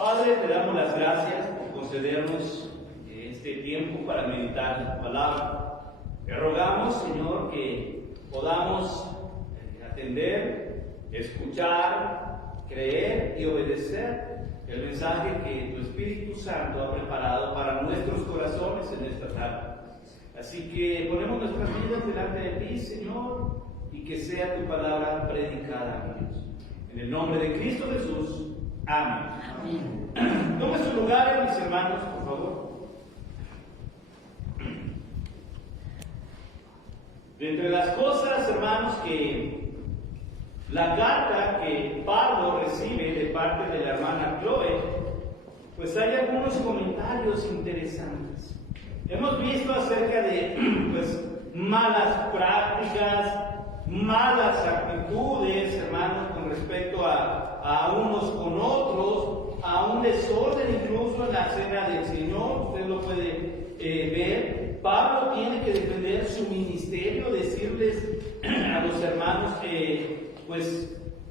Padre, te damos las gracias por concedernos este tiempo para meditar tu palabra. Te rogamos, Señor, que podamos atender, escuchar, creer y obedecer el mensaje que tu Espíritu Santo ha preparado para nuestros corazones en esta tarde. Así que ponemos nuestras vidas delante de ti, Señor, y que sea tu palabra predicada, Dios. En el nombre de Cristo Jesús. Amén. Amén. Tomen sus lugares, mis hermanos, por favor. De entre las cosas, hermanos, que la carta que Pablo recibe de parte de la hermana Chloe, pues hay algunos comentarios interesantes. Hemos visto acerca de malas prácticas, malas actitudes, hermanos, con respecto a unos con otros, a un desorden incluso en la cena del Señor. Usted lo puede ver. Pablo tiene que defender su ministerio, decirles a los hermanos que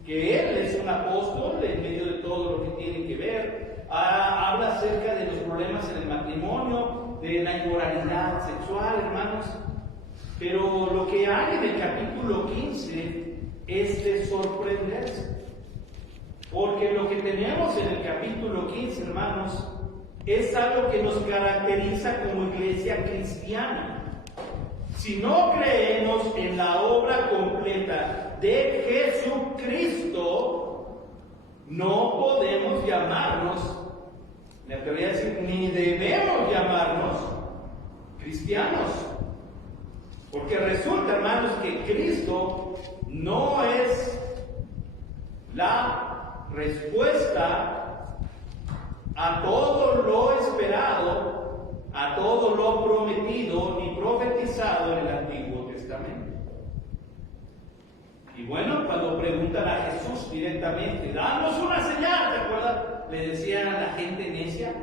él es un apóstol en medio de todo lo que tiene que ver. Habla acerca de los problemas en el matrimonio, de la inmoralidad sexual, hermanos. Pero lo que hay en el capítulo 15 es de sorprenderse. Porque lo que tenemos en el capítulo 15, hermanos, es algo que nos caracteriza como iglesia cristiana. Si no creemos en la obra completa de Jesucristo, no podemos llamarnos, me atrevería a decir, ni debemos llamarnos cristianos. Porque resulta, hermanos, que Cristo no es la respuesta a todo lo esperado, a todo lo prometido y profetizado en el Antiguo Testamento. Y bueno, cuando preguntan a Jesús directamente, danos una señal, ¿te acuerdas? Le decían a la gente necia,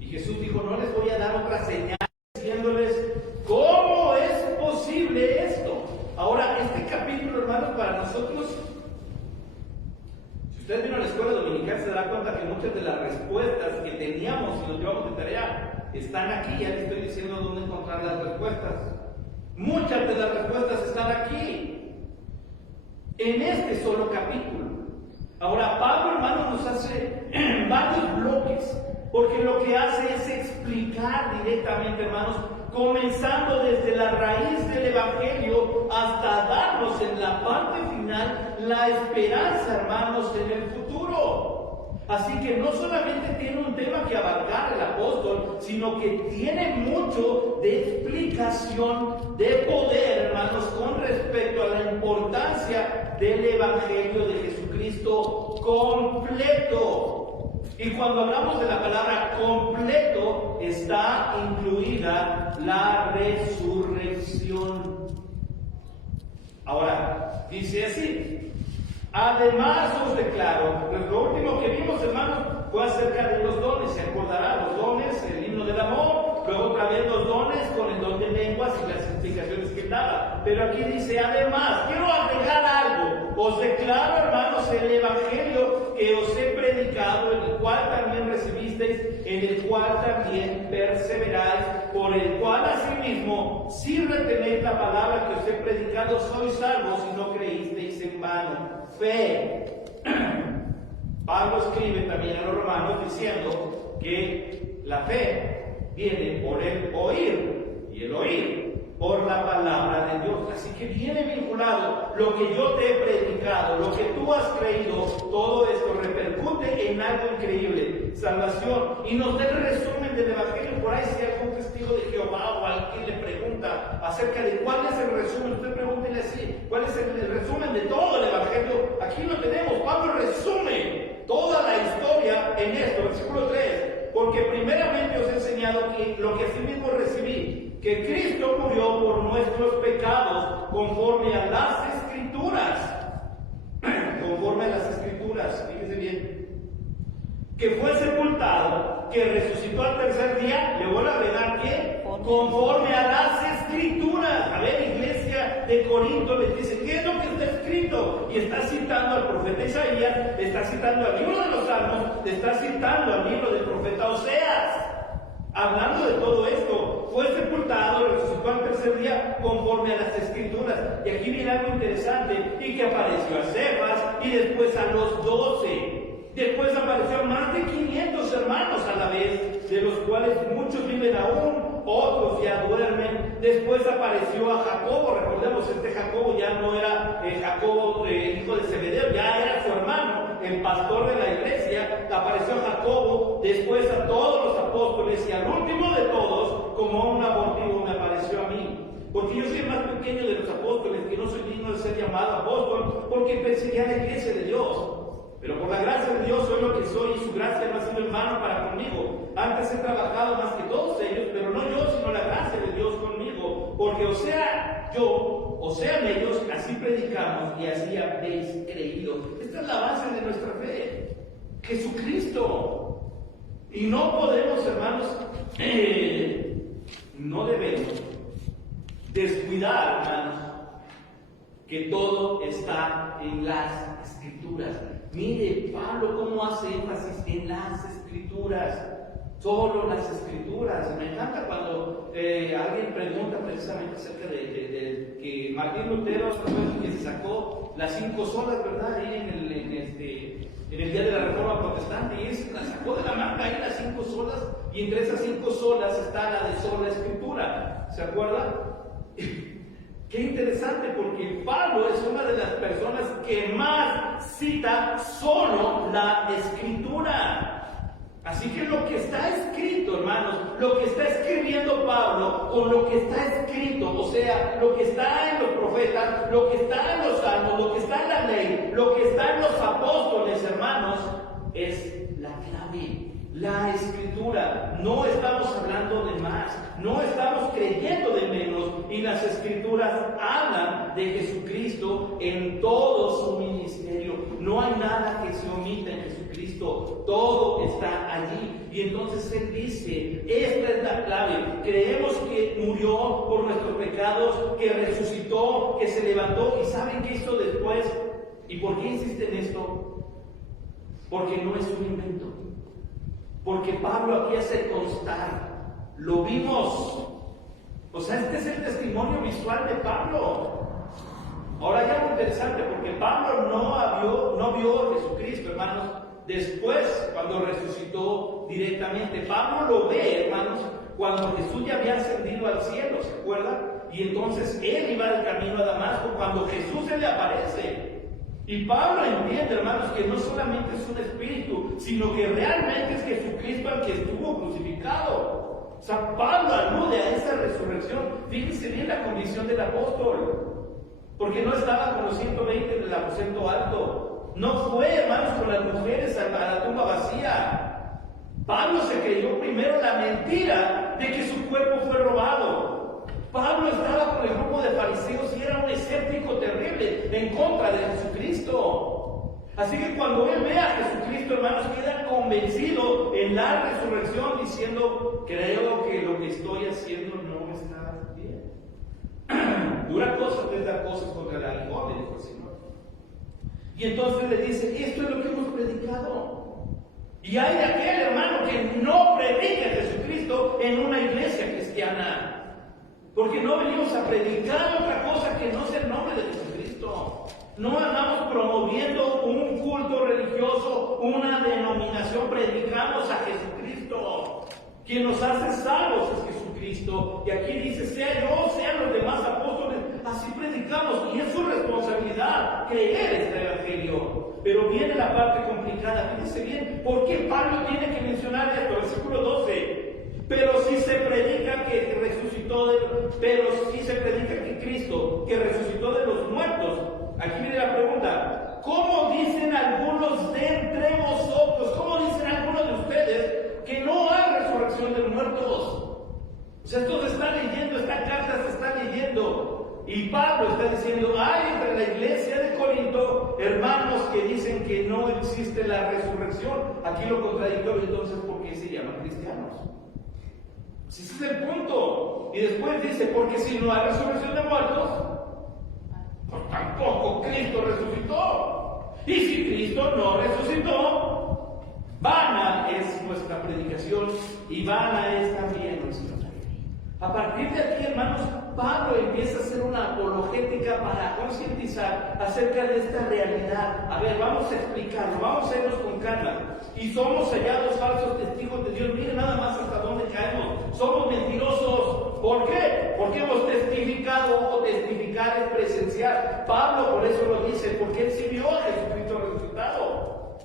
y Jesús dijo, no les voy a dar otra señal, diciéndoles, ¿cómo es posible esto? Ahora, este capítulo, hermanos, para nosotros, si usted vino a la escuela dominical, se dará cuenta que muchas de las respuestas que teníamos y nos llevamos de tarea están aquí. Ya les estoy diciendo dónde encontrar las respuestas. Muchas de las respuestas están aquí, en este solo capítulo. Ahora, Pablo, hermano, nos hace varios bloques, porque lo que hace es explicar directamente, hermanos, comenzando desde la raíz del Evangelio hasta darnos en la parte final la esperanza, hermanos, en el futuro. Así que no solamente tiene un tema que abarcar el apóstol, sino que tiene mucho de explicación, de poder, hermanos, con respecto a la importancia del Evangelio de Jesucristo completo. Y cuando hablamos de la palabra completo, está incluida la resurrección. Ahora, dice así: además os declaro, pues lo último que vimos, hermanos, fue acerca de los dones. Se acordará, los dones, el himno del amor, luego otra vez los dones con el don de lenguas y las explicaciones que daba. Pero aquí dice, además, quiero agregar algo. Os declaro, hermanos, el evangelio que os he predicado, en el cual también recibisteis, en el cual también perseveráis, por el cual asimismo, si retenéis la palabra que os he predicado, sois salvos si no creísteis en vano. Fe. Pablo escribe también a los romanos diciendo que la fe viene por el oír, y el oír por la palabra de Dios. Así que viene vinculado lo que yo te he predicado, lo que tú has creído, todo esto repercute en algo increíble, salvación. Y nos da el resumen del evangelio. Por ahí si algún testigo de Jehová o alguien le pregunta acerca de cuál es el resumen, usted pregúntele así, cuál es el resumen de todo el evangelio. Aquí lo tenemos. Pablo resume toda la historia en esto, versículo 3. Porque primeramente os he enseñado que lo que asimismo recibí, que Cristo murió por nuestros pecados, conforme a las Escrituras. Conforme a las Escrituras, fíjese bien. Que fue sepultado, que resucitó al tercer día, le voy a agregar que, conforme a las Escrituras. A ver, iglesia, de Corinto les dice, ¿qué es lo que está escrito? Y está citando al profeta Isaías, está citando al libro de los Salmos, está citando al libro del profeta Oseas. Hablando de todo esto, fue sepultado, resucitó al tercer día conforme a las Escrituras. Y aquí viene algo interesante, y que apareció a Cefas y después a los 12. Después apareció a más de 500 hermanos a la vez, de los cuales muchos viven aún, otros ya duermen. Después apareció a Jacobo, recordemos, Jacobo ya no era Jacobo, hijo de Zebedeo, ya era su hermano, el pastor de la iglesia. Apareció a Jacobo, después a todos los apóstoles, y al último de todos, como un abortivo, me apareció a mí. Porque yo soy el más pequeño de los apóstoles, que no soy digno de ser llamado apóstol, porque perseguía a la iglesia de Dios. Pero por la gracia de Dios soy lo que soy, y su gracia no ha sido en vano para conmigo. Antes he trabajado más que todos ellos, pero no yo, sino la gracia de Dios conmigo. Porque o sea yo, o sean ellos, así predicamos y así habéis creído. Esta es la base de nuestra fe, Jesucristo. Y no podemos, hermanos, no debemos descuidar, hermanos, que todo está en las Escrituras. Mire, Pablo cómo hace énfasis en las Escrituras, solo las Escrituras. Me encanta cuando alguien pregunta precisamente acerca de que Martín Lutero fue que se sacó las 5 solas, ¿verdad? Ahí en el día de la Reforma Protestante, y él las sacó de la manga ahí las 5 solas, y entre esas 5 solas está la de sola Escritura. ¿Se acuerdan? Qué interesante, porque Pablo es una de las personas que más cita solo la Escritura. Así que lo que está escrito, hermanos, lo que está escribiendo Pablo, con lo que está escrito, o sea, lo que está en los profetas, lo que está en los salmos, lo que está en la ley, lo que está en los apóstoles, hermanos, es la clave. La Escritura. No estamos hablando de más, no estamos creyendo de menos, y las Escrituras hablan de Jesucristo en todo su ministerio. No hay nada que se omita en Jesucristo, todo está allí. Y entonces él dice, esta es la clave. Creemos que murió por nuestros pecados, que resucitó, que se levantó. ¿Y saben qué hizo después? ¿Y por qué insiste en esto? Porque no es un invento. Porque Pablo aquí hace constar, lo vimos. O sea, este es el testimonio visual de Pablo. Ahora hay algo interesante, porque Pablo no vio a Jesucristo, hermanos, después, cuando resucitó directamente. Pablo lo ve, hermanos, cuando Jesús ya había ascendido al cielo, ¿se acuerdan? Y entonces él iba del camino a Damasco cuando Jesús se le aparece. Y Pablo entiende, hermanos, que no solamente es un espíritu, sino que realmente es Jesucristo el que estuvo crucificado. O sea, Pablo alude a esa resurrección. Fíjense bien la condición del apóstol, porque no estaba con los 120 del aposento alto. No fue, hermanos, con las mujeres a la tumba vacía. Pablo se creyó primero la mentira de que su cuerpo fue robado. Pablo estaba con el grupo de fariseos y era un escéptico terrible en contra de Jesucristo. Así que cuando él ve a Jesucristo, hermanos, queda convencido en la resurrección, diciendo, creo que lo que estoy haciendo no está bien. Dura cosa es dar cosas contra el aguijón, le dijo el Señor. Y entonces le dice, esto es lo que hemos predicado. Y hay de aquel hermano que no predique a Jesucristo en una iglesia cristiana. Porque no venimos a predicar otra cosa que no sea el nombre de Jesucristo. No andamos promoviendo un culto religioso, una denominación. Predicamos a Jesucristo. Quien nos hace salvos es Jesucristo. Y aquí dice, sea yo, sean los demás apóstoles, así predicamos. Y es su responsabilidad creer este evangelio. Pero viene la parte complicada. Fíjense bien, ¿por qué Pablo tiene que mencionar esto? Versículo 12. Pero si se predica que Cristo, que resucitó de los muertos. Aquí viene la pregunta, ¿cómo dicen algunos de entre vosotros, cómo dicen algunos de ustedes que no hay resurrección de los muertos? O sea, esto se está leyendo, esta carta se está leyendo. Y Pablo está diciendo, hay entre la iglesia de Corinto hermanos que dicen que no existe la resurrección. Aquí lo contradictorio, entonces, ¿por qué se llaman cristianos? Ese es el punto. Y después dice, porque si no hay resurrección de muertos, Pues tampoco Cristo resucitó. Y si Cristo no resucitó, vana es nuestra predicación y vana es también nuestra fe. A partir de aquí, hermanos, Pablo empieza a hacer una apologética para concientizar acerca de esta realidad. A ver, vamos a explicarlo, vamos a irnos con calma. Y somos hallados falsos testigos de Dios. Miren nada más hasta dónde caemos. Somos mentirosos. ¿Por qué? Porque hemos testificado, o testificar es presencial. Pablo por eso lo dice, porque él sí vio a Jesucristo resucitado.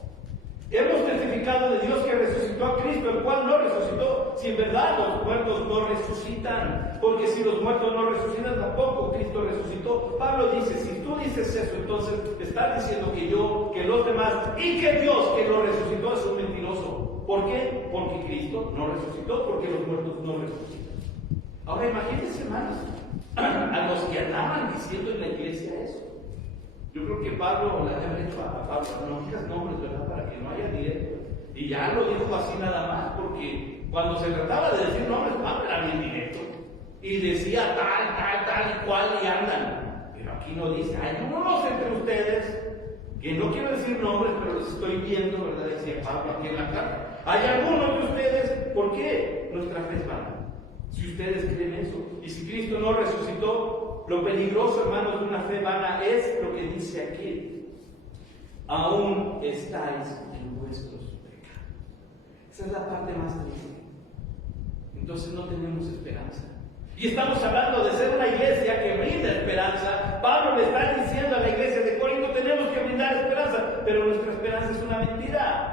Hemos testificado de Dios que resucitó a Cristo, el cual no resucitó. Si en verdad los muertos no resucitan, porque si los muertos no resucitan, tampoco Cristo resucitó. Pablo dice, si tú dices eso, entonces estás diciendo que yo, que los demás, y que Dios que lo resucitó es un mentiroso. ¿Por qué? Porque Cristo no resucitó, porque los muertos no resucitan. Ahora imagínense, hermanos, a los que andaban diciendo en la iglesia eso. Yo creo que Pablo le había dicho a Pablo, no digas nombres, ¿verdad? Para que no haya directo. Y ya lo dijo así nada más, porque cuando se trataba de decir nombres, Pablo era bien directo. Y decía tal y cual y andan. Pero aquí no dice, hay unos entre ustedes, que no quiero decir nombres, pero los estoy viendo, ¿verdad? Decía Pablo aquí en la carta. Hay algunos de ustedes, ¿por qué? Nuestra fe es vana. Si ustedes creen eso. Y si Cristo no resucitó, lo peligroso, hermanos, de una fe vana es lo que dice aquí. Aún estáis en vuestros pecados. Esa es la parte más triste. Entonces no tenemos esperanza. Y estamos hablando de ser una iglesia que brinda esperanza. Pablo le está diciendo a la iglesia de Corinto, tenemos que brindar esperanza, pero nuestra esperanza es una mentira.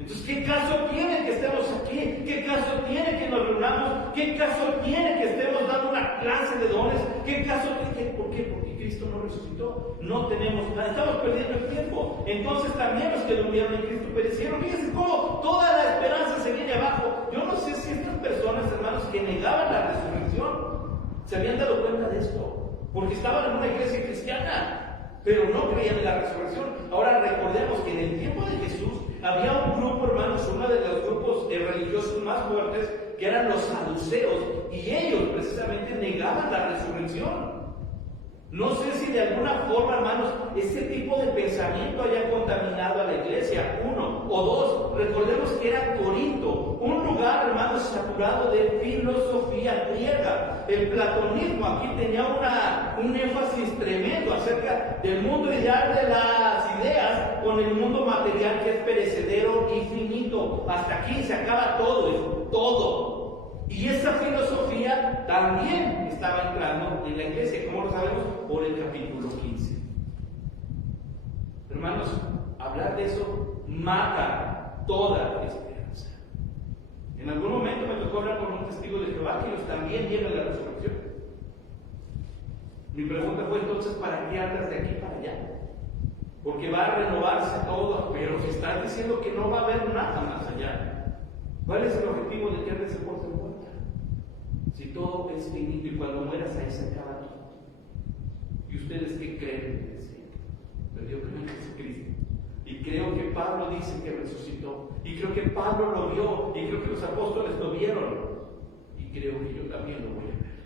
Entonces, ¿qué caso tiene que estemos aquí? ¿Qué caso tiene que nos reunamos? ¿Qué caso tiene que estemos dando una clase de dones? ¿Qué caso tiene? ¿Por qué? Porque Cristo no resucitó. No tenemos nada. Estamos perdiendo el tiempo. Entonces también los que durmieron en Cristo perecieron. Fíjense cómo toda la esperanza se viene abajo. Yo no sé si estas personas, hermanos, que negaban la resurrección, se habían dado cuenta de esto. Porque estaban en una iglesia cristiana, pero no creían en la resurrección. Ahora recordemos que en el tiempo de Jesús había un grupo, hermanos, uno de los grupos religiosos más fuertes, que eran los saduceos, y ellos precisamente negaban la resurrección. No sé si de alguna forma, hermanos, ese tipo de pensamiento haya contaminado a la iglesia, uno. O dos, recordemos que era Corinto, un lugar, hermanos, saturado de filosofía griega. El platonismo aquí tenía un énfasis tremendo acerca del mundo ideal de las ideas con el mundo material que es perecedero y finito. Hasta aquí se acaba todo, todo. Y esa filosofía también estaba entrando en la iglesia, ¿cómo lo sabemos? Por el capítulo 15. Hermanos, hablar de eso mata toda esperanza. En algún momento me tocó hablar con un testigo de Jehová que ellos también niegan la resurrección. Mi pregunta fue entonces, ¿para qué andas de aquí para allá? Porque va a renovarse todo, pero si estás diciendo que no va a haber nada más allá, ¿cuál es el objetivo de que andes en puerta en puerta? Si todo es finito y cuando mueras ahí se acaba todo. ¿Y ustedes qué creen? Pero yo creo en Jesucristo. Y creo que Pablo dice que resucitó. Y creo que Pablo lo vio. Y creo que los apóstoles lo vieron. Y creo que yo también lo voy a ver.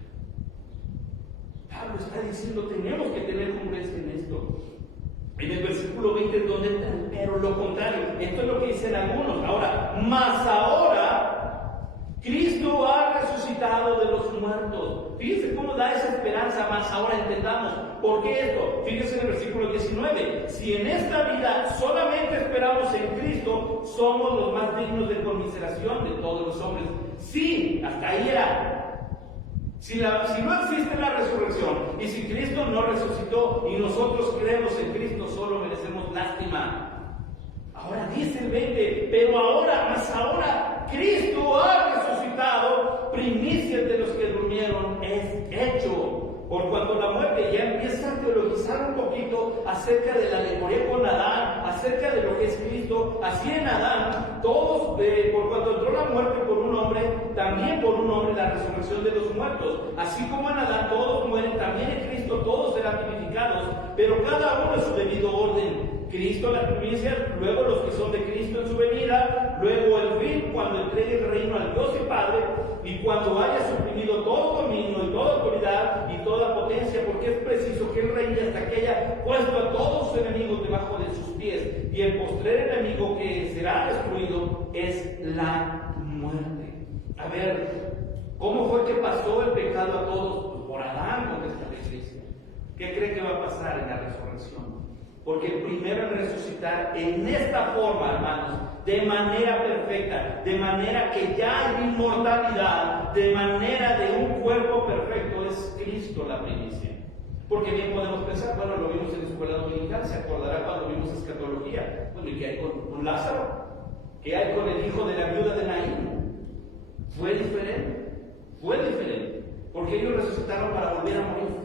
Pablo está diciendo, tenemos que tener congruencia en esto. En el versículo 20 es donde está, pero lo contrario. Esto es lo que dicen algunos. Ahora, más ahora, Cristo ha resucitado de los muertos. Fíjense cómo da esa esperanza, más ahora entendamos. ¿Por qué esto? Fíjense en el versículo 19. Si en esta vida solamente esperamos en Cristo, somos los más dignos de conmiseración de todos los hombres. Sí, hasta ahí era. Si no existe la resurrección, y si Cristo no resucitó, y nosotros creemos en Cristo, solo merecemos lástima. Ahora dice el 20, pero ahora, más ahora, Cristo ha resucitado, primicias de los que durmieron es hecho. Por cuanto la muerte ya empieza a teologizar un poquito acerca de la alegoría con Adán, acerca de lo que es Cristo, así en Adán, todos, por cuanto entró la muerte por un hombre, también por un hombre la resurrección de los muertos. Así como en Adán todos mueren, también en Cristo todos serán vivificados, pero cada uno en su debido orden. Cristo la primicia, luego los que son de Cristo en su venida, luego el fin cuando entregue el reino al Dios y Padre, y cuando haya suprimido todo dominio y toda autoridad y toda potencia, porque es preciso que Él reine hasta que haya puesto a todos sus enemigos debajo de sus pies. Y el postrer enemigo que será destruido es la muerte. A ver, ¿cómo fue que pasó el pecado a todos? Pues por Adán, contesta la iglesia. ¿Qué cree que va a pasar en la resurrección? Porque el primero en resucitar en esta forma, hermanos, de manera perfecta, de manera que ya hay inmortalidad, de manera de un cuerpo perfecto, es Cristo la primicia. Porque bien podemos pensar, bueno, lo vimos en la escuela dominical, se acordará cuando vimos escatología. Bueno, ¿y qué hay con Lázaro? ¿Qué hay con el hijo de la viuda de Naín? Fue diferente, porque ellos resucitaron para volver a morir.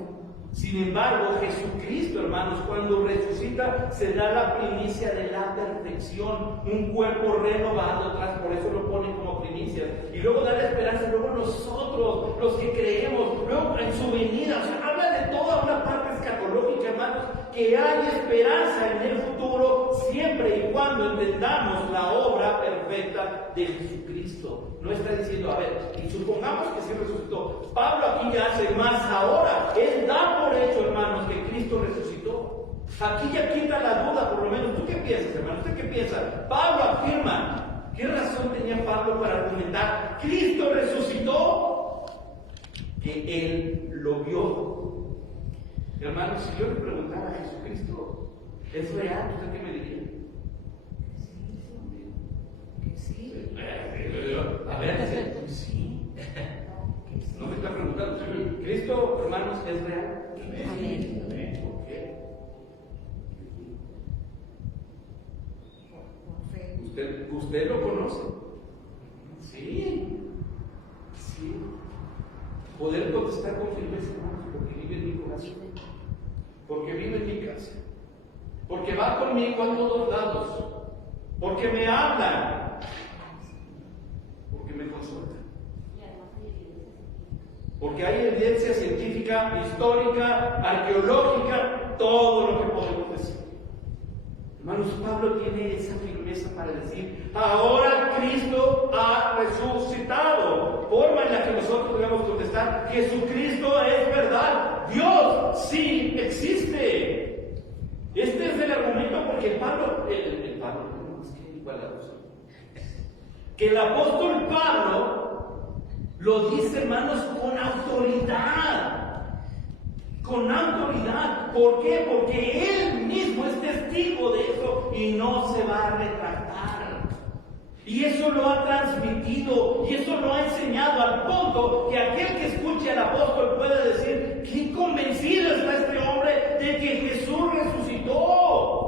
Sin embargo, Jesucristo, hermanos, cuando resucita, se da la primicia de la perfección, un cuerpo renovado, por eso lo pone como primicia. Y luego da la esperanza, luego nosotros, los que creemos, luego en su venida, o sea, habla de toda una parte escatológica, hermanos, que hay esperanza en el futuro, siempre y cuando entendamos la obra perfecta de Jesucristo. No está diciendo, a ver, y supongamos que sí resucitó. Pablo aquí ya hace más ahora. Él da por hecho, hermanos, que Cristo resucitó. Aquí ya quita la duda, por lo menos. ¿Tú qué piensas, hermano? ¿Usted qué piensa? Pablo afirma. ¿Qué razón tenía Pablo para argumentar? Cristo resucitó. Que él lo vio. Hermano, si yo le preguntara a Jesucristo, ¿es real? ¿Usted qué me diría? A ver, sí. No me está preguntando. ¿Cristo, hermanos, es real? Amén. ¿Por qué? ¿Usted lo conoce? Sí. Poder contestar con firmeza, hermanos, porque vive en mi corazón. Porque vive en mi casa. Porque va conmigo a todos lados. Porque me hablan. Porque me consultan. Porque hay evidencia científica, histórica, arqueológica, todo lo que podemos decir. Hermanos, Pablo tiene esa firmeza para decir, ahora Cristo ha resucitado. Forma en la que nosotros debemos contestar, Jesucristo es verdad, Dios sí existe. Este es el argumento porque que el apóstol Pablo lo dice, hermanos, con autoridad. Con autoridad. ¿Por qué? Porque él mismo es testigo de eso y no se va a retractar. Y eso lo ha transmitido y eso lo ha enseñado al punto que aquel que escuche al apóstol puede decir, qué convencido está este hombre de que Jesús resucitó.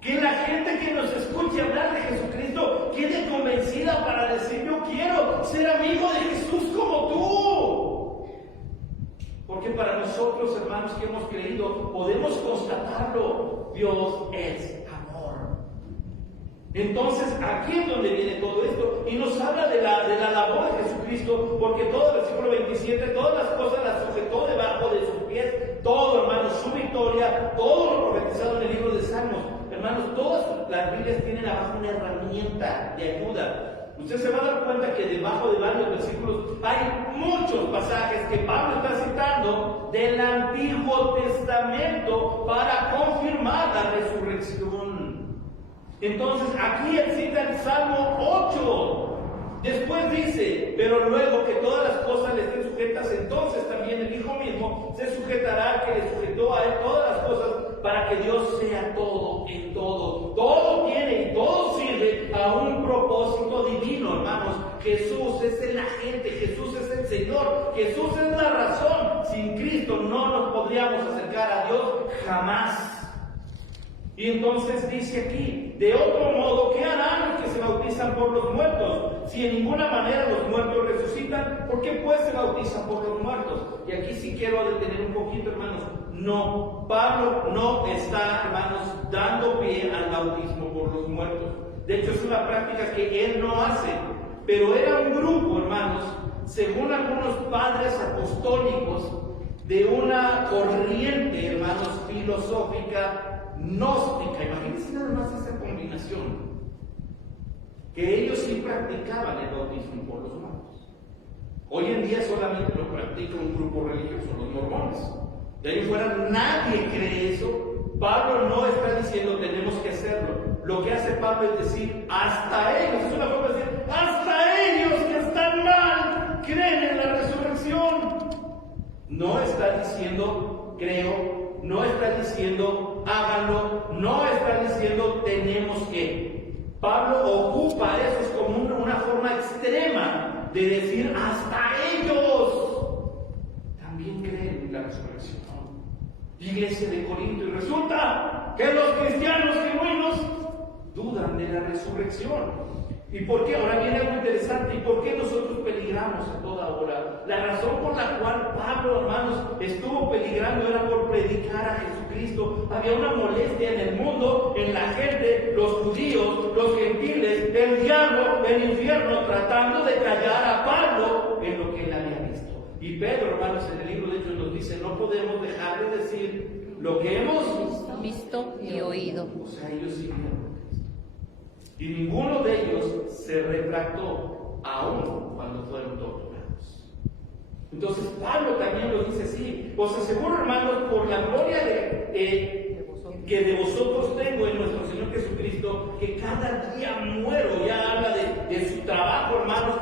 Que la gente que nos escuche hablar de Jesucristo quede convencida para decir, yo quiero ser amigo de Jesús como tú. Porque para nosotros, hermanos, que hemos creído, podemos constatarlo. Dios es amor. Entonces, aquí es donde viene todo esto. Y nos habla de la labor de Jesucristo, porque todo el versículo 27, todas las cosas las sujetó debajo de sus pies. Todo, hermanos, su victoria, todo lo profetizado en el libro de Salmos. Hermanos, todas las Biblias tienen abajo una herramienta de ayuda. Usted se va a dar cuenta que debajo de varios versículos hay muchos pasajes que Pablo está citando del Antiguo Testamento para confirmar la resurrección. Entonces, aquí él cita el Salmo 8. Después dice, pero luego que todas las cosas le estén sujetas, entonces también el Hijo mismo se sujetará al que le sujetó a él todas las cosas, para que Dios sea todo en todo. Todo tiene y todo sirve a un propósito divino, hermanos. Jesús es el agente, Jesús es el Señor, Jesús es la razón. Sin Cristo no nos podríamos acercar a Dios jamás. Y entonces dice aquí, de otro modo, ¿qué harán los que se bautizan por los muertos? Si en ninguna manera los muertos resucitan, ¿por qué pues se bautizan por los muertos? Y aquí sí quiero detener un poquito, hermanos. No, Pablo no está, hermanos, dando pie al bautismo por los muertos. De hecho, es una práctica que él no hace. Pero era un grupo, hermanos, según algunos padres apostólicos, de una corriente, hermanos, filosófica gnóstica. Imagínense nada más esa combinación. Que ellos sí practicaban el bautismo por los magos. Hoy en día solamente lo practica un grupo religioso, los mormones. De ahí fuera nadie cree eso. Pablo no está diciendo tenemos que hacerlo. Lo que hace Pablo es decir, hasta ellos, es una forma de decir, hasta ellos que están mal, creen en la resurrección. No está diciendo, creo, no está diciendo, háganlo, no está diciendo, tenemos que. Pablo ocupa eso como una forma extrema de decir, hasta ellos también creen en la resurrección. Iglesia de Corinto, y resulta que los cristianos genuinos dudan de la resurrección. ¿Y por qué? Ahora viene algo interesante. ¿Y por qué nosotros peligramos a toda hora? La razón por la cual Pablo, hermanos, estuvo peligrando era por predicar a Jesucristo. Había una molestia en el mundo, en la gente, los judíos, los gentiles, el diablo, el infierno, tratando de callar a Pablo en lo que él había visto. Y Pedro, hermanos, en el libro de Hechos nos dice, no podemos dejar de decir lo que hemos visto y oído. O sea, ellos sí vieron. Y ninguno de ellos se retractó, aún cuando fueron torturados. Entonces Pablo también lo dice así. Os aseguro, hermanos, por la gloria que de vosotros tengo en nuestro Señor Jesucristo, que cada día muero. Ya habla de su trabajo, hermanos,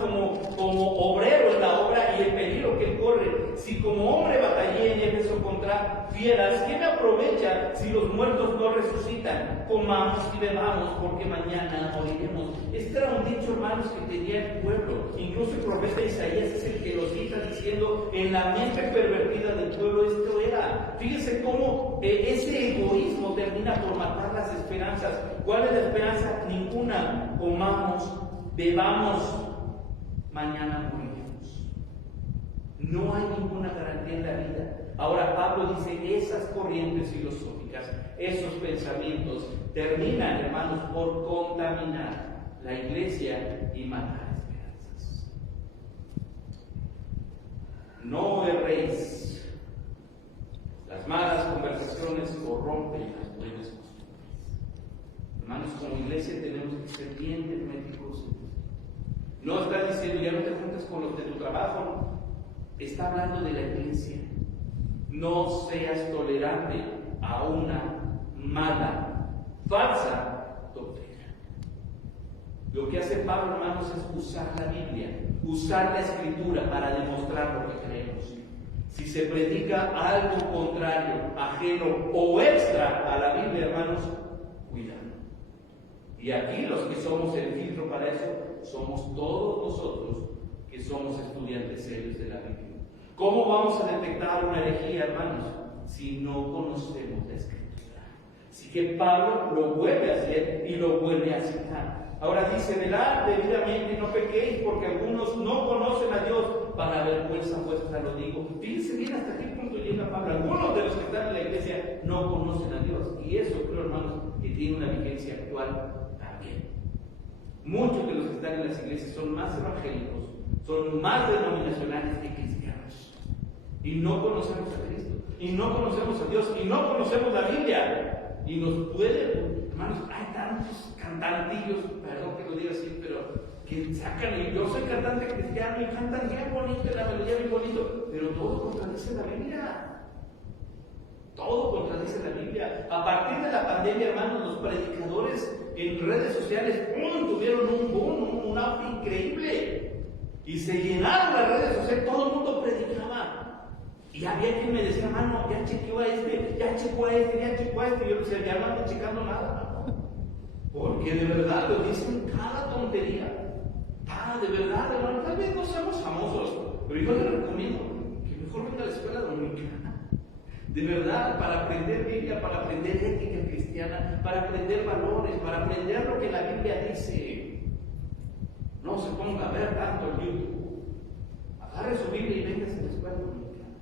como obrero en la obra y el peligro que él corre. Si como hombre batallé en Éfeso contra fieras, ¿qué me aprovecha si los muertos no resucitan? Comamos y bebamos, porque mañana moriremos. Este era un dicho, hermanos, que tenía el pueblo. Incluso el profeta Isaías es el que lo cita diciendo, en la mente pervertida del pueblo esto era. Fíjense cómo ese egoísmo termina por matar las esperanzas. ¿Cuál es la esperanza? Ninguna. Comamos, bebamos, mañana moriremos. No hay ninguna garantía en la vida. Ahora Pablo dice, esas corrientes filosóficas, esos pensamientos, terminan, hermanos, por contaminar la iglesia y matar esperanzas. No erréis. Las malas conversaciones corrompen las buenas costumbres. Hermanos, como iglesia tenemos que ser bien herméticos. No está diciendo, ya no te juntas con los de tu trabajo, ¿no? Está hablando de la iglesia. No seas tolerante a una mala, falsa doctrina. Lo que hace Pablo, hermanos, es usar la Biblia, usar la Escritura para demostrar lo que creemos. Si se predica algo contrario, ajeno o extra a la Biblia, hermanos, cuidado. Y aquí los que somos el filtro para eso, somos todos nosotros que somos estudiantes serios de la Biblia. ¿Cómo vamos a detectar una herejía, hermanos, si no conocemos la Escritura? Así que Pablo lo vuelve a hacer y lo vuelve a citar. Ahora dice, velad debidamente y no pequéis, porque algunos no conocen a Dios. Para vergüenza vuestra lo digo. Fíjense bien hasta qué punto llega Pablo. Algunos de los que están en la iglesia no conocen a Dios. Y eso creo, hermanos, que tiene una vigencia actual también. Muchos de los que están en las iglesias son más evangélicos, son más denominacionales que cristianos. Y no conocemos a Cristo, y no conocemos a Dios, y no conocemos la Biblia. Y nos puede, hermanos, hay tantos cantantillos, perdón que lo diga así, pero que sacan, y yo soy cantante cristiano y cantan bien bonito, la melodía bien bonito, pero todo contradice la Biblia. Todo contradice la Biblia. A partir de la pandemia, hermanos, los predicadores en redes sociales tuvieron un boom, un auge increíble. Y se llenaron las redes sociales, todo el mundo predicaba. Y había quien me decía, hermano, ya chequeó a este, ya checó a este, ya checó a este. Y yo le decía, ya no ando checando nada, hermano. Porque de verdad lo dicen cada tontería. De verdad, hermano, tal vez no seamos famosos, pero yo le recomiendo que mejor venga a la escuela dominicana. De verdad, para aprender Biblia, para aprender ética cristiana, para aprender valores, para aprender lo que la Biblia dice. No se ponga a ver tanto el YouTube. Agarre su Biblia y venga a la escuela dominicana.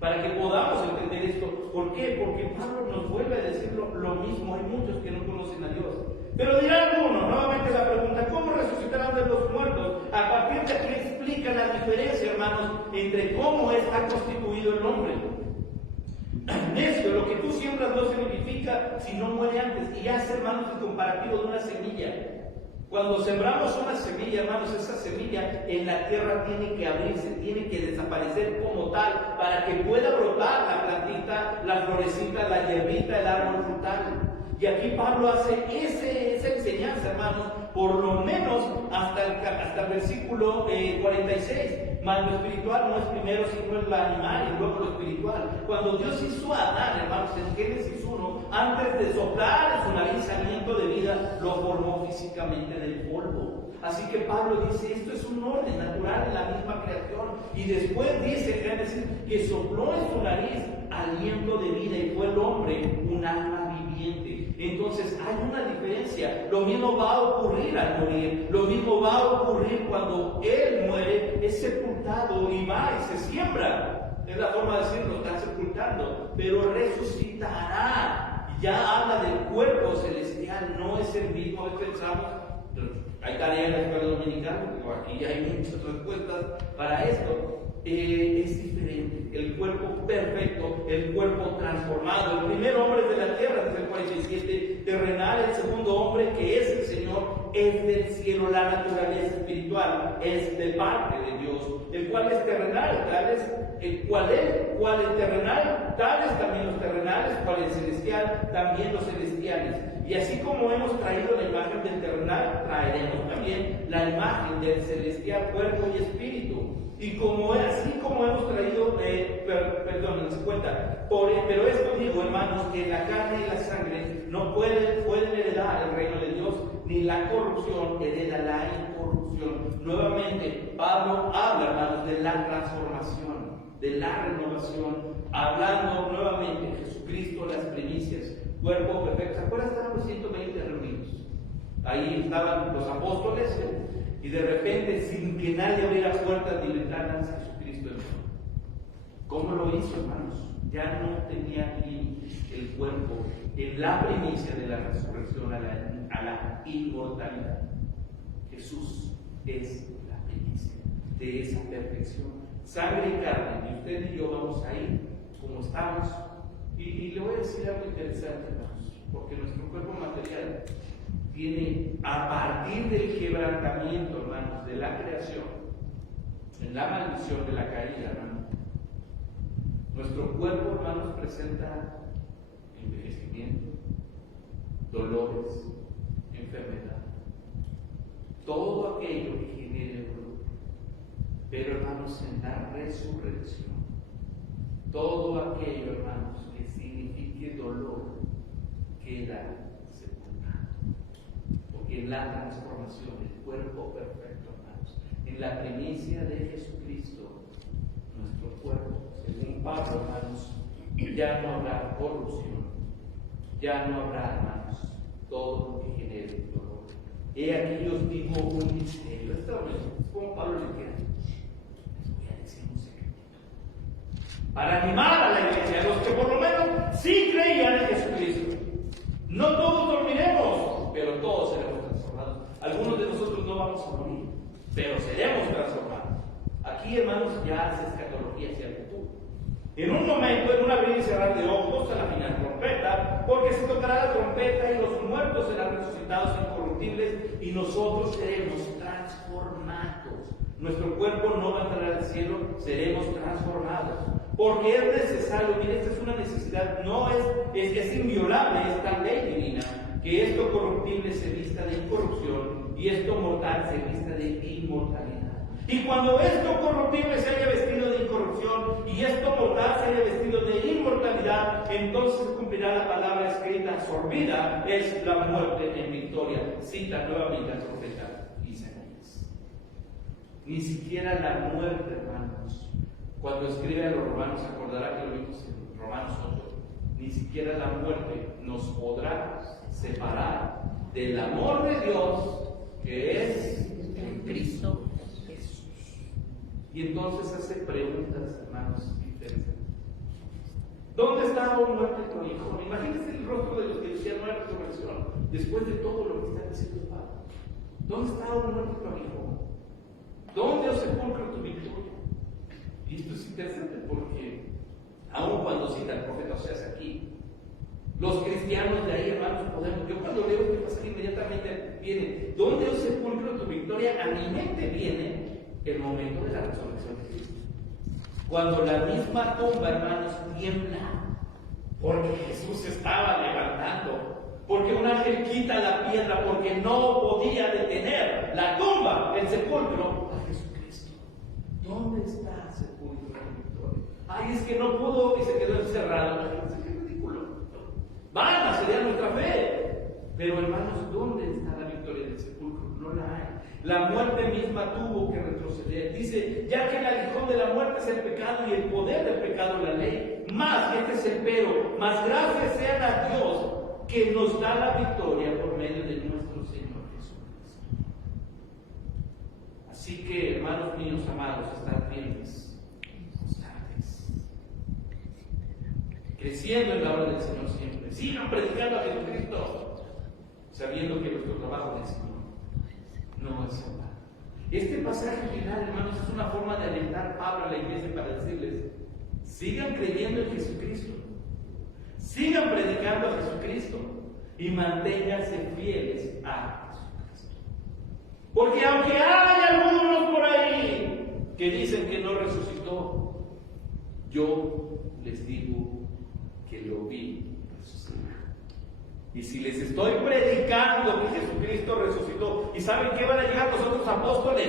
Para que podamos entender esto. ¿Por qué? Porque Pablo nos vuelve a decir lo mismo. Hay muchos que no conocen a Dios. Pero dirá alguno, nuevamente la pregunta, ¿cómo resucitarán de los muertos? A partir de aquí explica la diferencia, hermanos, entre cómo está constituido el hombre. Necio, lo que tú siembras Escrituras no se vivifica si no muere antes. Y hace, hermanos, el comparativo de una semilla. Cuando sembramos una semilla, hermanos, esa semilla en la tierra tiene que abrirse, tiene que desaparecer como tal, para que pueda brotar la plantita, la florecita, la hierbita, el árbol frutal. Y aquí Pablo hace esa enseñanza, hermanos, por lo menos hasta el versículo 46. Mas lo espiritual no es primero, sino el animal y luego lo espiritual. Cuando Dios hizo a Adán, hermanos, en Génesis 1, antes de soplar en su nariz aliento de vida, lo formó físicamente del polvo. Así que Pablo dice, esto es un orden natural en la misma creación. Y después dice Génesis que sopló en su nariz aliento de vida y fue el hombre un alma viviente. Entonces hay una diferencia. Lo mismo va a ocurrir al morir. Lo mismo va a ocurrir cuando él muere, es sepultado y va y se siembra. Es la forma de decirlo, está sepultando. Pero resucitará. Ya habla del cuerpo celestial, no es el mismo. A veces pensamos, hay tarea en la escuela dominical, pero aquí hay muchas respuestas para esto. Es diferente, el cuerpo perfecto, el cuerpo transformado. El primer hombre de la tierra, desde el 47, terrenal. El segundo hombre, que es el Señor, es del cielo. La naturaleza espiritual es de parte de Dios, el cual es terrenal, cual es terrenal, tales también los terrenales, cual es celestial, también los celestiales. Y así como hemos traído la imagen del terrenal, traeremos también la imagen del celestial, cuerpo y espíritu. Y así como hemos traído, perdón, en 50, pero esto digo, hermanos, que la carne y la sangre no pueden heredar el reino de Dios, ni la corrupción hereda la incorrupción. Nuevamente, Pablo habla, hermanos, de la transformación, de la renovación, hablando nuevamente de Jesucristo, las primicias, cuerpo perfecto. ¿Se acuerdan? Estaban los 120 reunidos. Ahí estaban los apóstoles, y de repente, sin que nadie abriera puertas ni ventanas, Jesucristo entró. ¿Cómo lo hizo, hermanos? Ya no tenía límites el cuerpo en la primicia de la resurrección a la inmortalidad. Jesús es la primicia de esa perfección. Sangre y carne, y usted y yo vamos a ir como estamos. Y le voy a decir algo interesante, hermanos, porque nuestro cuerpo material tiene, a partir del quebrantamiento, hermanos, de la creación, en la maldición de la caída, hermanos, nuestro cuerpo, hermanos, presenta envejecimiento, dolores, enfermedad, todo aquello que genere dolor. Pero, hermanos, en la resurrección, todo aquello, hermanos, que signifique dolor, queda sepultado. Porque en la transformación, el cuerpo perfecto, hermanos, en la primicia de Jesucristo, nuestro cuerpo, según Pablo, hermanos, ya no habrá corrupción, ya no habrá, hermanos, todo lo que genere dolor. He aquí os digo un misterio. Esto es como Pablo le quiere. Les voy a decir un secretito. Para animar a la iglesia, a los que por lo menos sí creían en Jesucristo. No todos dormiremos, pero todos seremos transformados. Algunos de nosotros no vamos a morir, pero seremos transformados. Aquí, hermanos, ya es escatología hacia el futuro. En un momento, en un abrir y cerrar de ojos, a la final trompeta, porque se tocará la trompeta y los muertos serán resucitados incorruptibles y nosotros seremos transformados. Nuestro cuerpo no va a entrar al cielo, seremos transformados. Porque es necesario, mire, esta es una necesidad, no es inviolable esta ley divina, que esto corruptible se vista de incorrupción y esto mortal se vista de inmortalidad. Y cuando esto corruptible se haya vestido de incorrupción y esto mortal se haya vestido de inmortalidad, entonces cumplirá la palabra escrita, sorbida es la muerte en victoria. Cita nuevamente al profeta Isaías. Ni siquiera la muerte, hermanos. Cuando escribe a los romanos, acordará que lo vimos en Romanos 8. Ni siquiera la muerte nos podrá separar del amor de Dios que es en Cristo Jesús. Y entonces hace preguntas, hermanos, interesantes. ¿Dónde está, oh muerte, tu hijo? Imagínense el rostro de los que decían no hay resurrección, después de todo lo que está diciendo Pablo. ¿Dónde está, oh muerte, tu hijo? ¿Dónde, oh sepulcro, tu victoria? Y esto es interesante porque, aun cuando cita el profeta Oseas aquí, Los cristianos de ahí, hermanos, podemos. Yo cuando leo este pasaje inmediatamente viene, ¿dónde, oh sepulcro, tu victoria? A mi mente viene el momento de la resurrección de Cristo. Cuando la misma tumba, hermanos, tiembla, porque Jesús se estaba levantando, porque un ángel quita la piedra, porque no podía detener la tumba, el sepulcro, a Jesucristo. ¿Dónde está el sepulcro de la victoria? Ay, es que no pudo y se quedó encerrado. Qué ridículo. Vana sería nuestra fe. Pero hermanos, ¿dónde está la victoria del sepulcro? No la hay. La muerte misma tuvo que retroceder. Dice, ya que el aguijón de la muerte es el pecado y el poder del pecado la ley. Más, este es el pero, más gracias sean a Dios que nos da la victoria por medio de nuestro Señor Jesucristo. Así que, hermanos míos amados, estad firmes, constantes, creciendo en la obra del Señor siempre. Sigan predicando a Jesucristo, sabiendo que nuestro trabajo en el Señor no es en vano. Este pasaje final, hermanos, es una forma de alentar a Pablo a la iglesia para decirles: sigan creyendo en Jesucristo, sigan predicando a Jesucristo y manténganse fieles a Jesucristo. Porque aunque hay algunos por ahí que dicen que no resucitó, yo les digo que lo vi resucitar. Y si les estoy predicando que Jesucristo resucitó, ¿y saben qué? Van a llegar los otros apóstoles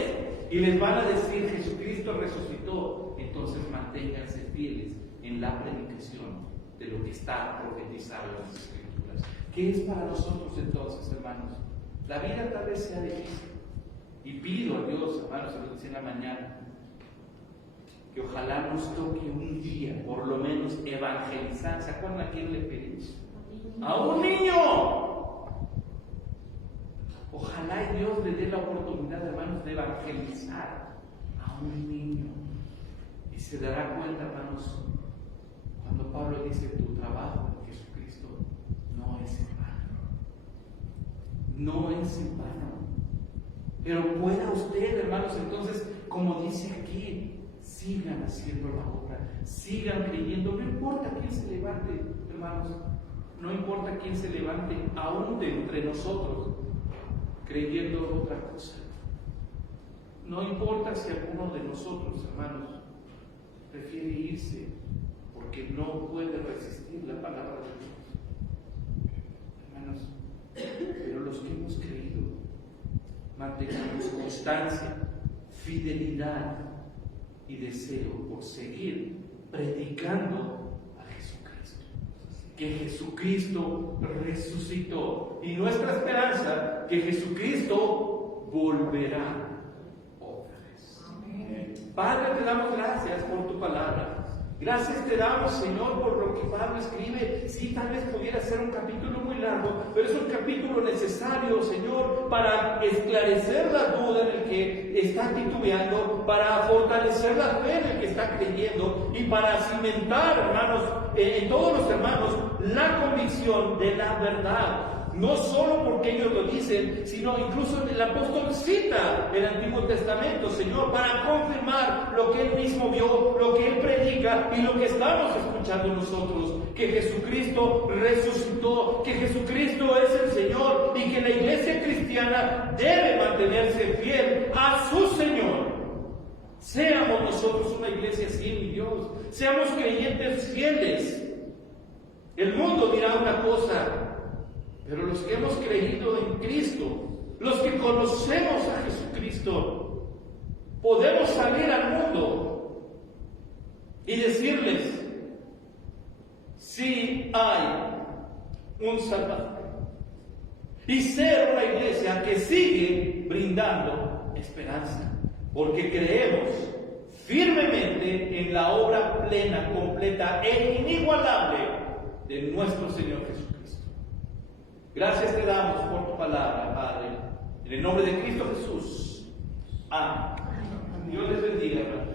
y les van a decir: Jesucristo resucitó. Entonces manténganse fieles en la predicación de lo que está profetizado en las Escrituras. ¿Qué es para nosotros entonces, hermanos? La vida tal vez sea difícil. Y pido a Dios, hermanos, se lo decía en la mañana, que ojalá nos toque un día, por lo menos, evangelizar. ¿Se acuerdan a quién le pedimos? ¡A un niño! Ojalá y Dios le dé la oportunidad, hermanos, de evangelizar a un niño. Y se dará cuenta, hermanos, cuando Pablo dice: tu trabajo en Jesucristo no es en vano. No es en vano. Pero pueda usted, hermanos, entonces, como dice aquí, sigan haciendo la obra, sigan creyendo. No importa quién se levante, hermanos, no importa quién se levante, aún de entre nosotros, creyendo otra cosa. No importa si alguno de nosotros, hermanos, prefiere irse porque no puede resistir la palabra de Dios. Hermanos, pero los que hemos creído, mantengamos constancia, fidelidad y deseo por seguir predicando a Jesucristo. Que Jesucristo resucitó. Y nuestra esperanza, que Jesucristo volverá otra vez. Amén. Padre, te damos gracias por tu palabra. Gracias te damos, Señor, por lo que Pablo escribe. Sí, tal vez pudiera ser un capítulo muy largo, pero es un capítulo necesario, Señor, para esclarecer la duda en el que está titubeando, para fortalecer la fe en el que está creyendo y para cimentar, hermanos, en todos los hermanos, la convicción de la verdad. No solo porque ellos lo dicen, sino incluso el apóstol cita el Antiguo Testamento, Señor, para confirmar lo que él mismo vio, lo que él predica y lo que estamos escuchando nosotros: que Jesucristo resucitó, que Jesucristo es el Señor y que la iglesia cristiana debe mantenerse fiel a su Señor. Seamos nosotros una iglesia así, mi Dios. Seamos creyentes fieles. El mundo dirá una cosa, pero los que hemos creído en Cristo, los que conocemos a Jesucristo, podemos salir al mundo y decirles: sí hay un Salvador. Y ser una iglesia que sigue brindando esperanza, porque creemos firmemente en la obra plena, completa e inigualable de nuestro Señor Jesucristo. Gracias te damos por tu palabra, Padre. En el nombre de Cristo Jesús. Amén. Dios les bendiga, hermanos.